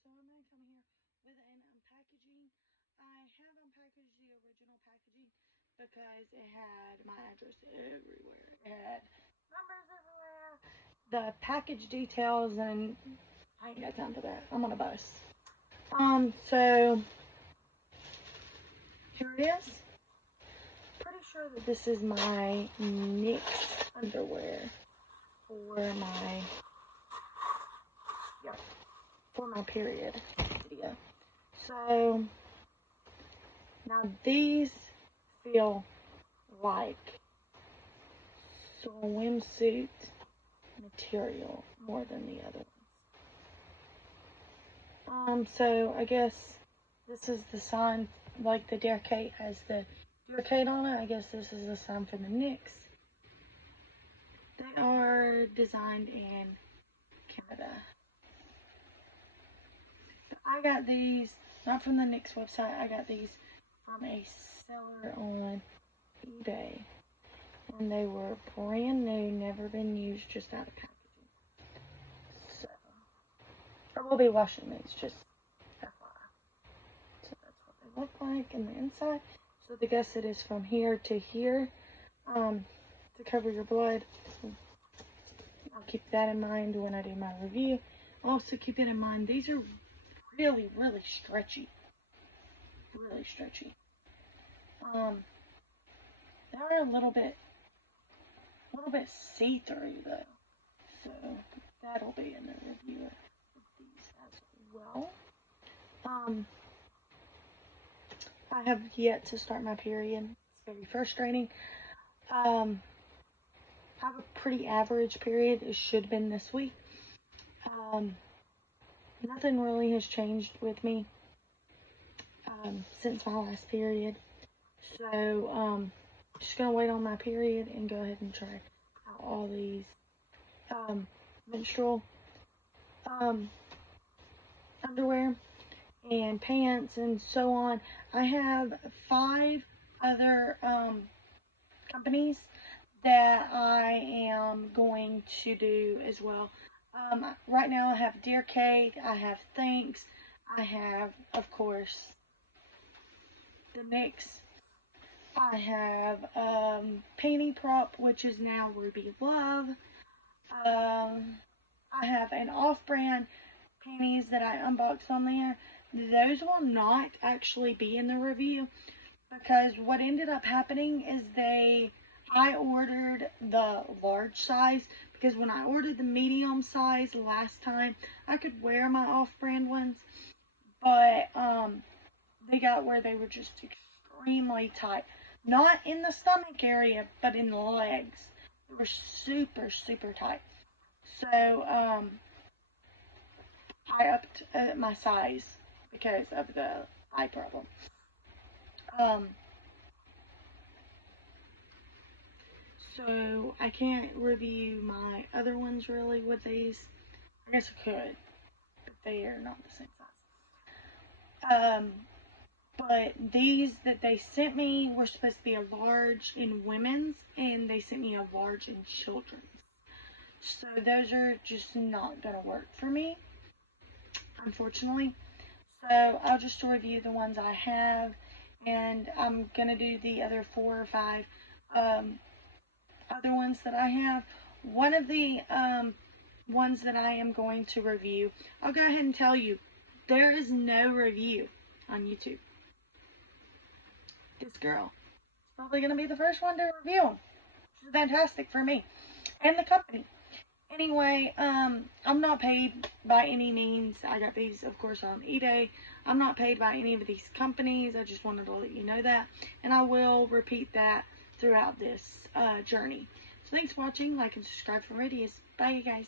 So I'm going to come here with an unpackaging. I have unpackaged the original packaging because it had my address everywhere. It had numbers everywhere. The package details, and I ain't got time for that. I'm on a bus. So here it is. Pretty sure that this is my Knix underwear for my period video. So now these feel like swimsuit material more than the other ones. So I guess this is the sign, like the Dear Kate has the Dear Kate on it. I guess this is the sign for the Knix. They are designed in Canada. I got these not from the Knix website. I got these from a seller on eBay, and they were brand new, never been used, just out of packaging. So I will be washing these, just FYI. So that's what they look like in the inside. So the gusset is from here to here, to cover your blood. I'll keep that in mind when I do my review. Also keep it in mind, these are really, really stretchy. Really stretchy. They are a little bit see-through though. So that'll be in the review of these as well. I have yet to start my period. It's very frustrating. I have a pretty average period. It should have been this week. Nothing really has changed with me since my last period. So, just gonna wait on my period and go ahead and try out all these menstrual underwear and pants and so on. I have 5 other companies that I am going to do as well. Right now I have Dear Kate, I have Knix, I have, of course, the Knix. I have Panty Prop, which is now Ruby Love. I have an off-brand panties that I unboxed on there. Those will not actually be in the review because what ended up happening is I ordered the large size because when I ordered the medium size last time, I could wear my off-brand ones, but they got where they were just extremely tight. Not in the stomach area, but in the legs. They were super, super tight. So, I upped my size because of the eye problem. So I can't review my other ones really with these. I guess I could, but they are not the same size. But these that they sent me were supposed to be a large in women's, and they sent me a large in children's. So those are just not going to work for me, unfortunately. So I'll just review the ones I have, and I'm going to do the other 4 or 5 other ones that I have. One of the ones that I am going to review, I'll go ahead and tell you, there is no review on YouTube. This girl is probably going to be the first one to review them, which is fantastic for me and the company. Anyway, I'm not paid by any means. I got these, of course, on eBay. I'm not paid by any of these companies. I just wanted to let you know that. And I will repeat that throughout this journey. So thanks for watching. Like and subscribe for videos. Bye, you guys.